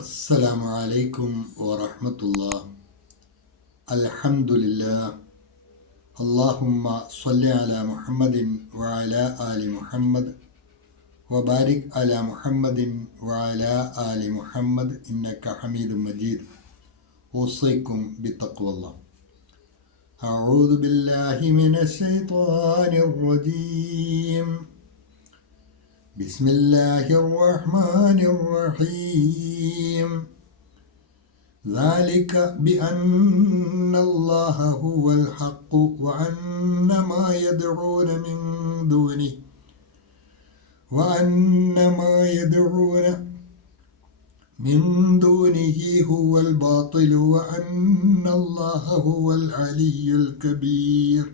السلام عليكم ورحمة الله. الحمد لله. اللهم صل على محمد وعلى آل محمد وبارك على محمد وعلى آل محمد إنك حميد مجيد. أوصيكم بتقوى الله. أعوذ بالله من الشيطان الرجيم. بسم الله الرحمن الرحيم. ذلك بأن الله هو الحق وأن ما يدعون من دونه هو الباطل وأن الله هو العلي الكبير.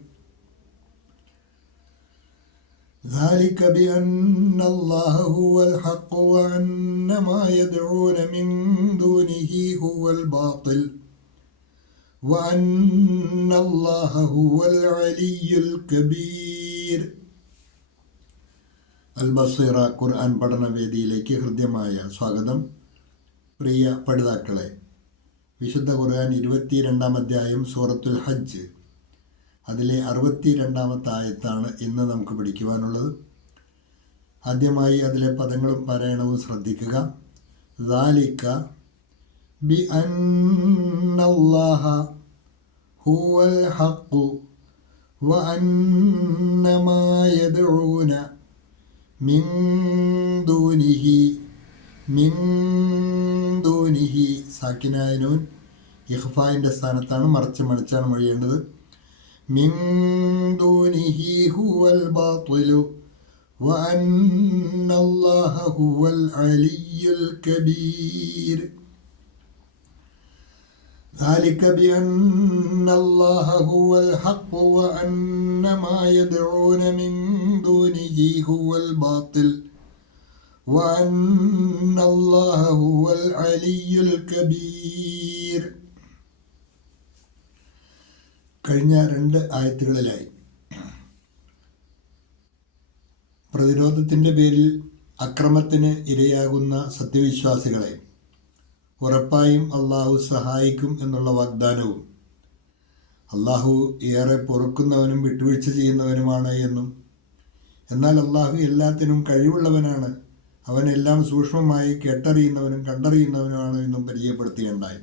ذلك بأن الله هو الحق وأن ما يدعون من دونه هو الباطل وأن الله هو العلي الكبير. അൽബസീറ ഖുർആൻ പഠനവേദിയിലേക്ക് ഹൃദ്യമായ സ്വാഗതം. പ്രിയ പഠിതാക്കളെ, വിശുദ്ധ ഖുർആൻ 22-ാം അധ്യായം സൂറത്തുൽ ഹജ്ജ്, അതിലെ 62-ാമത്തെ ആയത്താണ് ഇന്ന് നമുക്ക് പഠിക്കുവാനുള്ളത്. ആദ്യമായി അതിലെ പദങ്ങളും പാരായണവും ശ്രദ്ധിക്കുക. ذَلِكَ بِأَنَّ اللَّهَ هُوَ الْحَقُّ وَأَنَّ مَا يَدْعُونَ مِن دُونِهِ സാക്കിനായ നൂൻ ഇഖ്ഫായിൻ്റെ സ്ഥാനത്താണ്, മറിച്ചാണ് മൊഴിയേണ്ടത്. من دونه هو الباطل وأن الله هو العلي الكبير. ذلك بأن الله هو الحق وأن ما يدعون من دونه هو الباطل وأن الله هو العلي الكبير. കഴിഞ്ഞ 2 ആയത്തുകളിലായി പ്രതിരോധത്തിൻ്റെ പേരിൽ അക്രമത്തിന് ഇരയാകുന്ന സത്യവിശ്വാസികളെ ഉറപ്പായും അള്ളാഹു സഹായിക്കും എന്നുള്ള വാഗ്ദാനവും, അള്ളാഹു ഏറെ പൊറുക്കുന്നവനും വിട്ടുവീഴ്ച ചെയ്യുന്നവനുമാണ് എന്നും, എന്നാൽ അള്ളാഹു എല്ലാത്തിനും കഴിവുള്ളവനാണ്, അവനെല്ലാം സൂക്ഷ്മമായി കേട്ടറിയുന്നവനും കണ്ടറിയുന്നവനുമാണ് എന്നും പരിചയപ്പെടുത്തുകയുണ്ടായി.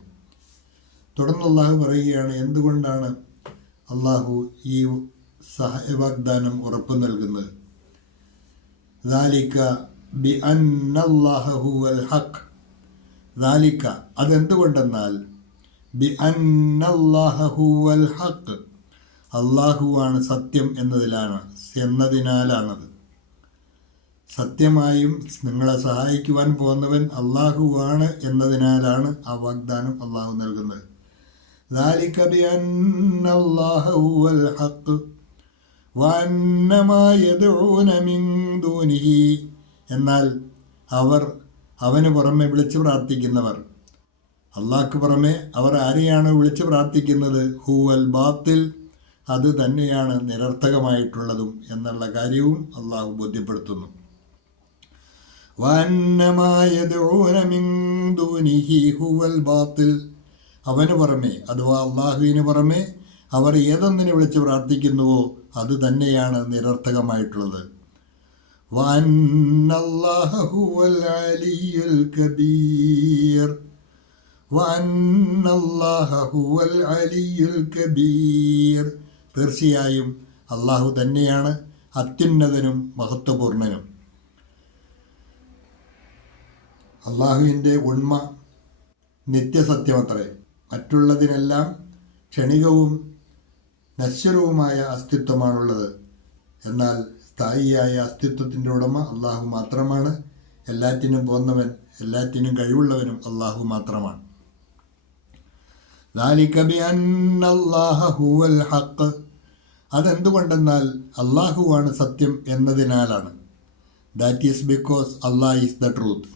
തുടർന്ന് അള്ളാഹു പറയുകയാണ്, എന്തുകൊണ്ടാണ് അള്ളാഹു ഈ സഹായവാഗ്ദാനം ഉറപ്പു നൽകുന്നത്. ذَلِكَ بِأَنَّ اللَّهَ هُوَ الْحَقُّ. ذَلِكَ അതെന്തുകൊണ്ടെന്നാൽ بِأَنَّ اللَّهَ هُوَ الْحَقُّ, അള്ളാഹുവാണ് സത്യം എന്നതിനാലാണത്. സത്യമായും നിങ്ങളെ സഹായിക്കുവാൻ പോകുന്നവൻ അള്ളാഹുവാണ് എന്നതിനാലാണ് ആ വാഗ്ദാനം അള്ളാഹു നൽകുന്നത്. ذلك بأن الله هو الحق وأن ما يدعون من دونه, എന്നാൽ അവന് പുറമെ വിളിച്ചു പ്രാർത്ഥിക്കുന്നവർ, അള്ളാഹ്ക്ക് പുറമെ അവർ ആരെയാണ് വിളിച്ചു പ്രാർത്ഥിക്കുന്നത്, ഹുവൽ ബാത്തിൽ, അത് തന്നെയാണ് നിരർത്ഥകമായിട്ടുള്ളതും എന്നുള്ള കാര്യവും അള്ളാഹു ബോധ്യപ്പെടുത്തുന്നു. وأن ما يدعون من دونه هو الباطل, അവന് പുറമെ അഥവാ അള്ളാഹുവിന് പുറമെ അവർ ഏതൊന്നിനെ വിളിച്ച് പ്രാർത്ഥിക്കുന്നുവോ അത് തന്നെയാണ് നിരർത്ഥകമായിട്ടുള്ളത്. വഅന്ന അല്ലാഹ ഹുവൽ അലിയ്യുൽ കബീർ. വഅന്ന അല്ലാഹ ഹുവൽ അലിയ്യുൽ കബീർ, തീർച്ചയായും അള്ളാഹു തന്നെയാണ് അത്യുന്നതനും മഹത്വപൂർണനും. അള്ളാഹുവിൻ്റെ ഉണ്മ നിത്യസത്യമത്രേ. മറ്റുള്ളതിനെല്ലാം ക്ഷണികവും നശ്വരവുമായ അസ്തിത്വമാണുള്ളത്. എന്നാൽ സ്ഥായിയായ അസ്തിത്വത്തിൻ്റെ ഉടമ അള്ളാഹു മാത്രമാണ്. എല്ലാറ്റിനും പോന്നവൻ, എല്ലാറ്റിനും കഴിവുള്ളവനും അള്ളാഹു മാത്രമാണ്. ذَلِكَ بِأَنَّ اللَّهَ هُوَ الْحَقُّ, അതെന്തുകൊണ്ടെന്നാൽ അള്ളാഹുവാണ് സത്യം എന്നതിനാലാണ്. That is because Allah is the truth.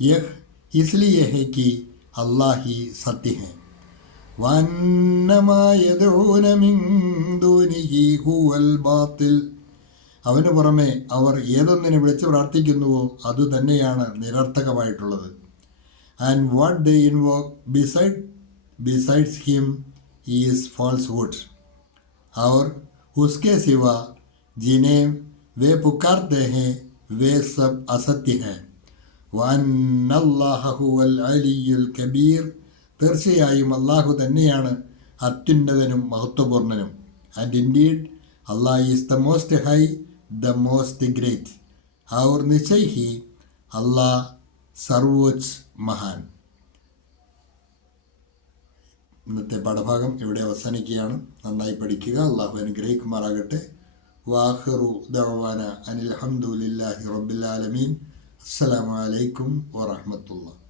യഹ് इसलिए है कि अल्लाह ही सत्य है. वअन्न मा यदഊന മിൻ ദൂനിഹി ഹുവൽ ബാത്തിൽ, അവന് പുറമെ അവർ ഏതൊന്നിനെ വിളിച്ച് പ്രാർത്ഥിക്കുന്നുവോ അതുതന്നെയാണ് നിരർത്ഥകമായിട്ടുള്ളത്. and what they invoke besides him is falsehood. और उसके सिवा जिन्हें वे पुकारते हैं वे सब असत्य हैं. വഅന്നല്ലാഹ ഹുവൽ അലിയുൽ കബീർ, തീർച്ചയായും അള്ളാഹു തന്നെയാണ് അത്യുന്നതനും മഹത്വപൂർണനും. And indeed Allah is the most high, the most great. और निश्चय ही अल्लाह सर्वोच्च महान. ഇന്നത്തെ പാഠഭാഗം ഇവിടെ അവസാനിക്കുകയാണ്. നന്നായി പഠിക്കുക. അള്ളാഹു അനുഗ്രഹിക്കുമാറാകട്ടെ. വാഖിറു ദഅവാന അനിൽ ഹംദുലില്ലാഹി റബ്ബിൽ ആലമീൻ. അസ്സലാമു അലൈക്കും വറഹ്മത്തുള്ളാഹി.